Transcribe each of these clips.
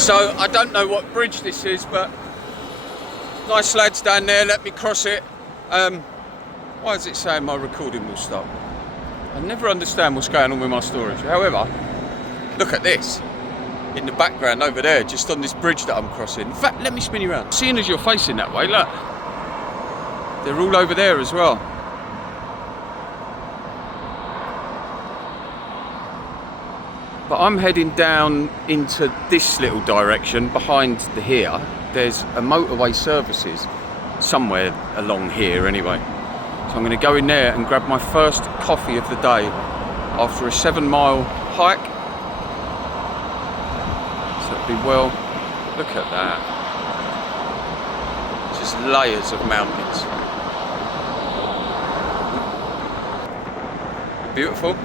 So I don't know what bridge this is, but nice lads down there let me cross it. Why is it saying my recording will stop? I never understand what's going on with my storage. However, look at this in the background over there, just on this bridge that I'm crossing. In fact, let me spin you around. Seeing as you're facing that way, look, they're all over there as well. But I'm heading down into this little direction behind here. There's a motorway services somewhere along here anyway. So I'm going to go in there and grab my first coffee of the day after a 7-mile hike. So it'll be well, look at that. Just layers of mountains. Beautiful.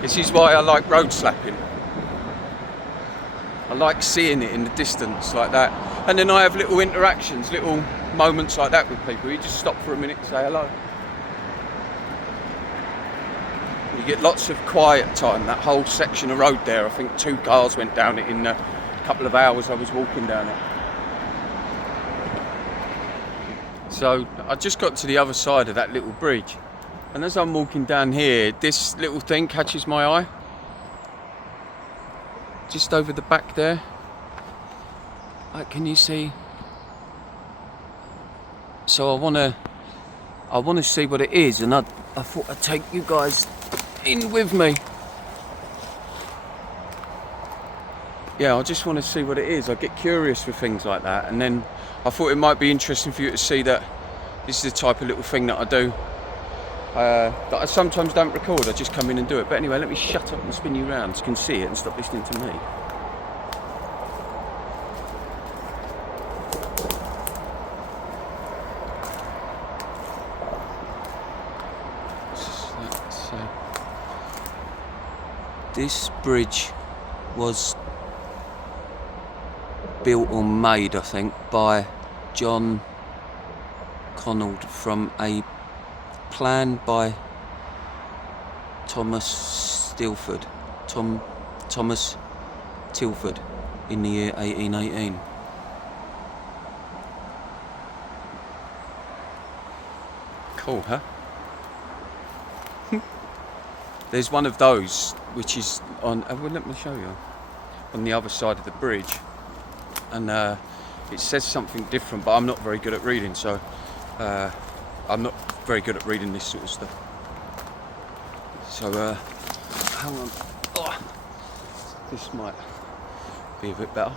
This is why I like road slapping. I like seeing it in the distance like that. And then I have little interactions, little moments like that with people. You just stop for a minute and say hello. You get lots of quiet time. That whole section of road there, I think 2 cars went down it in a couple of hours I was walking down it. So I just got to the other side of that little bridge. And as I'm walking down here, this little thing catches my eye. Just over the back there. Like, can you see? So I wanna see what it is, and I thought I'd take you guys in with me. Yeah, I just want to see what it is. I get curious with things like that, and then I thought it might be interesting for you to see that this is the type of little thing that I do. That I sometimes don't record, I just come in and do it. But anyway, let me shut up and spin you around so you can see it and stop listening to me. So, this bridge was built or made, I think, by John Connell from a plan by Thomas Tilford in the year 1818. Cool, huh? There's one of those which is on, well, let me show you, on the other side of the bridge, and it says something different, but I'm not very good at reading, so I'm not very good at reading this sort of stuff. So, hang on. Oh, this might be a bit better.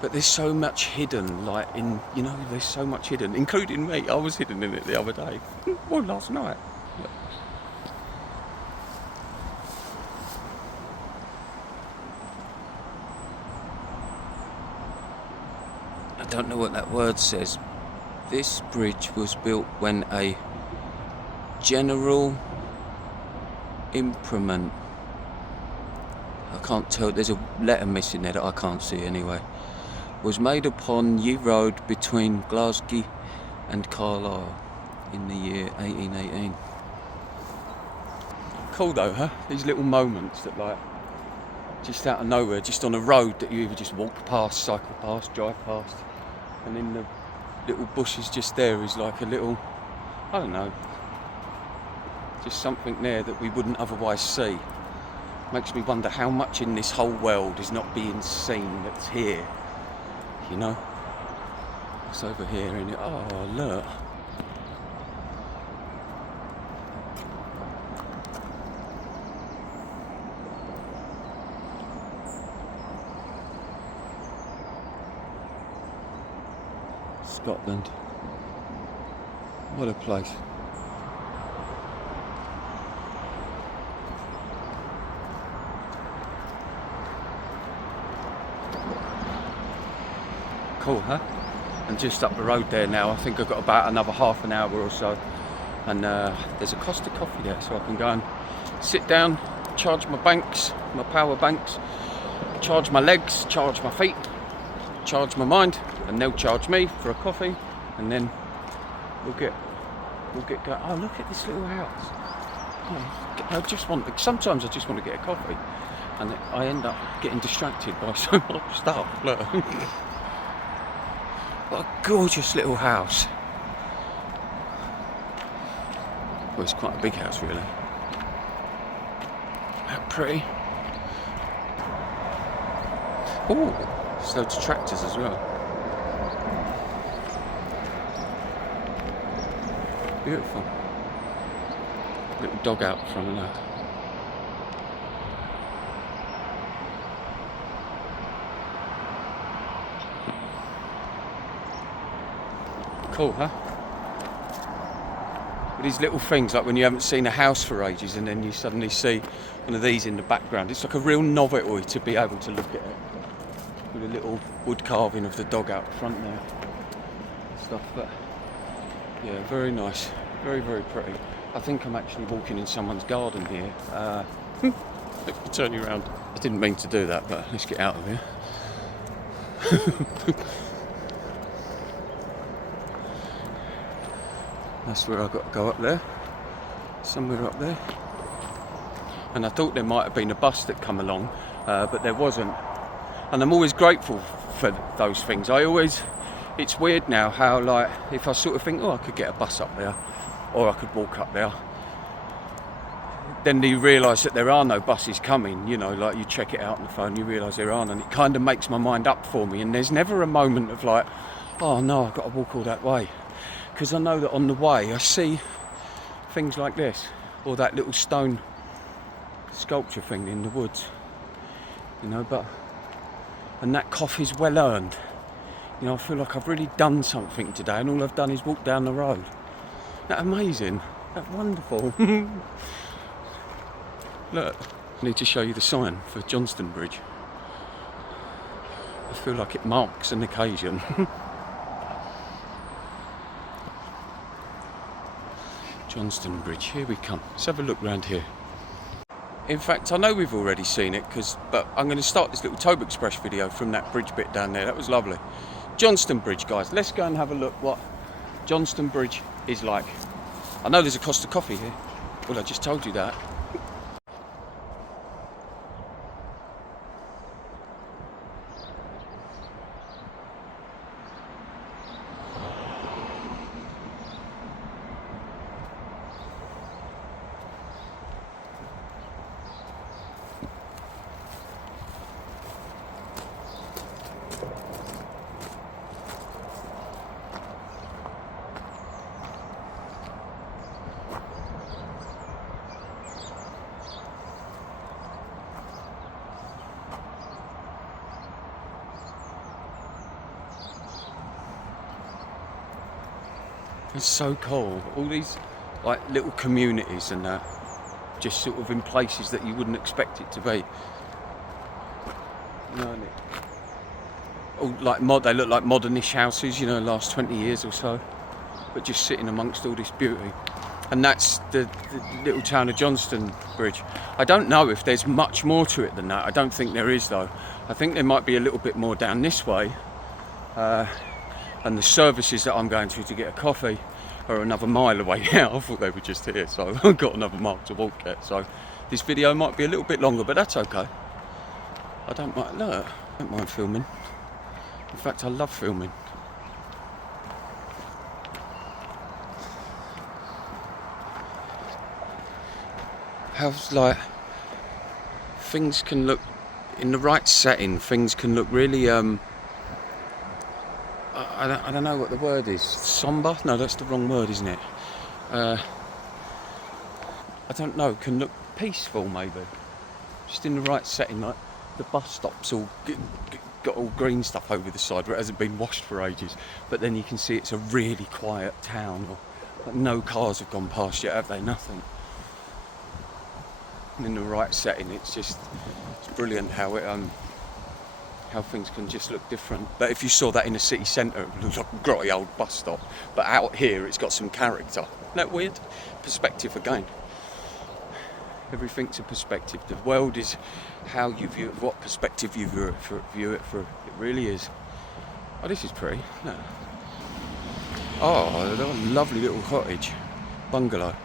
But there's so much hidden, like in, you know, there's so much hidden, including me. I was hidden in it the other day. Well, last night. Look. I don't know what that word says. This bridge was built when a general improvement, I can't tell, there's a letter missing there that I can't see anyway, was made upon Ye Road between Glasgow and Carlisle in the year 1818. Cool though, huh? These little moments that, like, just out of nowhere, just on a road that you either just walk past, cycle past, drive past, and in the little bushes just there is like a little, I don't know, just something there that we wouldn't otherwise see. Makes me wonder how much in this whole world is not being seen that's here, you know? It's over here, and oh look. Scotland. What a place. Cool, huh? And just up the road there now, I think I've got about another half an hour or so. And there's a Costa coffee there, so I can go and sit down, charge my banks, my power banks, charge my legs, charge my feet, charge my mind, and they'll charge me for a coffee, and then we'll get going. Oh, look at this little house. Oh, sometimes I just want to get a coffee, and I end up getting distracted by so much stuff. Look. What a gorgeous little house. Well, it's quite a big house, really. How pretty. Oh, there's loads of tractors as well. Beautiful. Little dog out front of that. Cool, huh? But these little things, like when you haven't seen a house for ages and then you suddenly see one of these in the background, it's like a real novelty to be able to look at it. With a little wood carving of the dog out front there. Stuff, but yeah, very nice. Very, very pretty. I think I'm actually walking in someone's garden here. Let me turn you around. I didn't mean to do that, but let's get out of here. That's where I've got to go up there. Somewhere up there. And I thought there might have been a bus that come along, but there wasn't. And I'm always grateful for those things. It's weird now how, like, if I sort of think, oh, I could get a bus up there, or I could walk up there, then you realise that there are no buses coming, you know, like you check it out on the phone, you realise there aren't, and it kind of makes my mind up for me, and there's never a moment of like, oh no, I've got to walk all that way, because I know that on the way I see things like this, or that little stone sculpture thing in the woods, you know, and that coffee's well earned. You know, I feel like I've really done something today, and all I've done is walk down the road. Isn't that amazing? That's wonderful. Look, I need to show you the sign for Johnstonebridge. I feel like it marks an occasion. Johnstonebridge, here we come. Let's have a look round here. In fact, I know we've already seen it, but I'm going to start this little Tobe Express video from that bridge bit down there. That was lovely. Johnstonebridge, guys. Let's go and have a look what Johnstonebridge is like. I know there's a Costa coffee here. Well, I just told you that. It's so cool. All these like little communities and that, just sort of in places that you wouldn't expect it to be. You know, all like they look like modernish houses, you know, last 20 years or so, but just sitting amongst all this beauty. And that's the little town of Johnstonebridge. I don't know if there's much more to it than that. I don't think there is though. I think there might be a little bit more down this way. And the services that I'm going to get a coffee are another mile away now. I thought they were just here, so I've got another mile to walk yet. So this video might be a little bit longer, but that's okay. I don't mind filming. In fact, I love filming. How's like things can look in the right setting. Things can look really I don't know what the word is. Somber? No, that's the wrong word, isn't it? I don't know. Can look peaceful, maybe. Just in the right setting, like the bus stops all got all green stuff over the side where it hasn't been washed for ages. But then you can see it's a really quiet town. Or like, no cars have gone past yet, have they? Nothing. And in the right setting, it's brilliant how things can just look different. But if you saw that in a city centre, it would look like a grotty old bus stop. But out here, it's got some character. Isn't that weird? Perspective again. Everything's a perspective. The world is how you view it, what perspective you view it through. It really is. Oh, this is pretty. No. Oh, a lovely little cottage. Bungalow.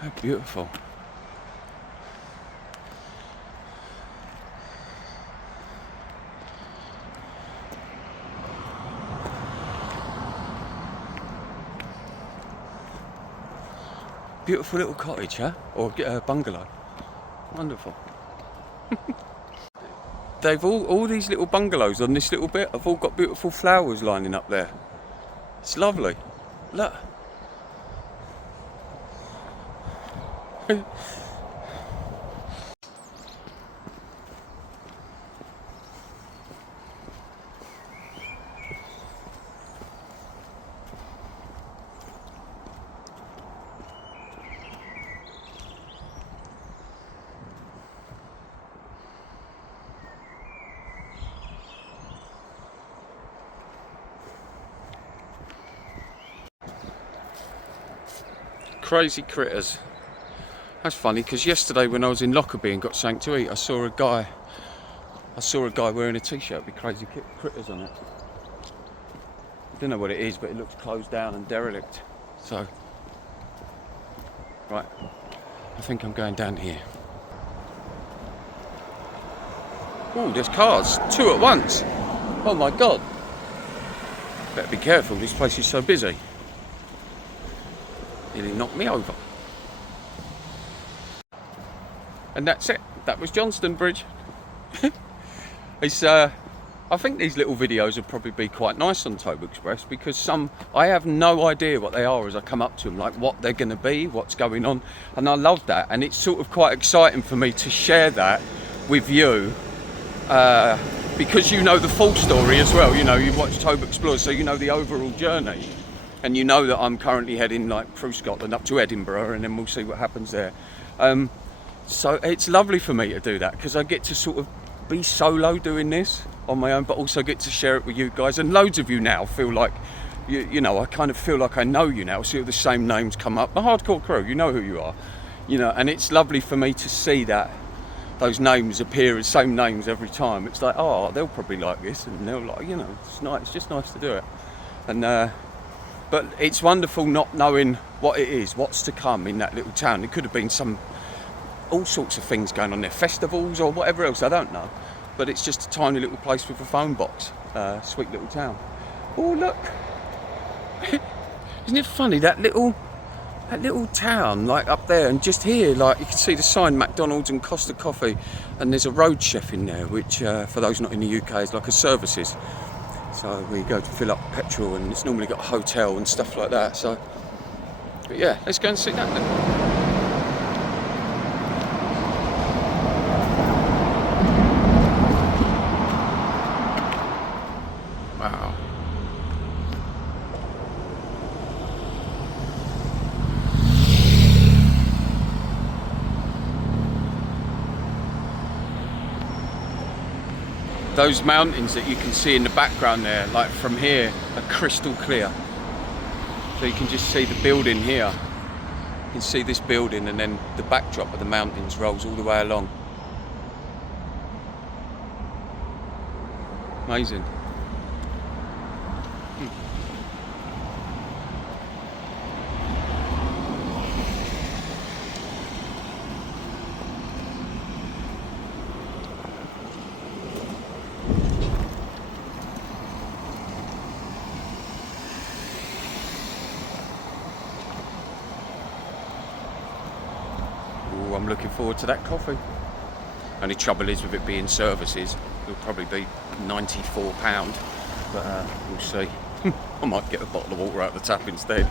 How beautiful. Beautiful little cottage, huh? Or bungalow. Wonderful. They've all these little bungalows on this little bit have all got beautiful flowers lining up there. It's lovely. Look. Crazy critters. That's funny because yesterday when I was in Lockerbie and got something to eat, I saw a guy wearing a t-shirt with crazy critters on it. I don't know what it is, but it looks closed down and derelict. So, right, I think I'm going down here. Oh, there's cars, 2 at once. Oh my God. Better be careful, this place is so busy. Nearly knocked me over. And that's it. That was Johnstonebridge. It's I think these little videos would probably be quite nice on Tobe Express because I have no idea what they are as I come up to them, like what they're going to be, what's going on, and I love that. And it's sort of quite exciting for me to share that with you because you know the full story as well. You know, you've watched Tobe Explores, so you know the overall journey. And you know that I'm currently heading like through Scotland up to Edinburgh, and then we'll see what happens there. So it's lovely for me to do that because I get to sort of be solo doing this on my own, but also get to share it with you guys. And loads of you now feel like, you know, I kind of feel like I know you now. See all the same names come up. The hardcore crew, you know who you are, you know. And it's lovely for me to see that those names appear as same names every time. It's like, oh, they'll probably like this, and they'll like, you know, it's nice. It's just nice to do it, and. But it's wonderful not knowing what it is, what's to come in that little town. It could have been all sorts of things going on there, festivals or whatever else, I don't know. But it's just a tiny little place with a phone box, sweet little town. Oh look, isn't it funny that little town, like up there, and just here, like you can see the sign McDonald's and Costa Coffee, and there's a road chef in there, which for those not in the UK is like a services. So we go to fill up petrol, and it's normally got a hotel and stuff like that. So, but yeah, let's go and see that then. Wow. Those mountains that you can see in the background there, like from here, are crystal clear. So you can just see the building here. You can see this building, and then the backdrop of the mountains rolls all the way along. Amazing. I'm looking forward to that coffee. Only trouble is with it being services, it'll probably be £94, but we'll see. I might get a bottle of water out of the tap instead.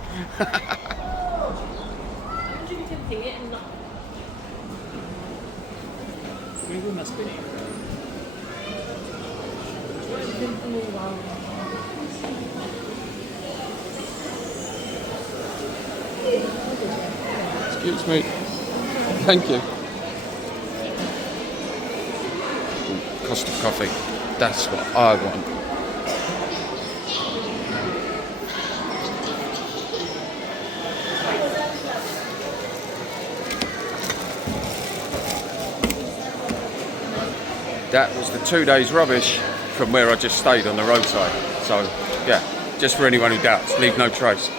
Excuse me. Thank you. Costa coffee. That's what I want. That was the 2 days rubbish from where I just stayed on the roadside. So, yeah, just for anyone who doubts, leave no trace.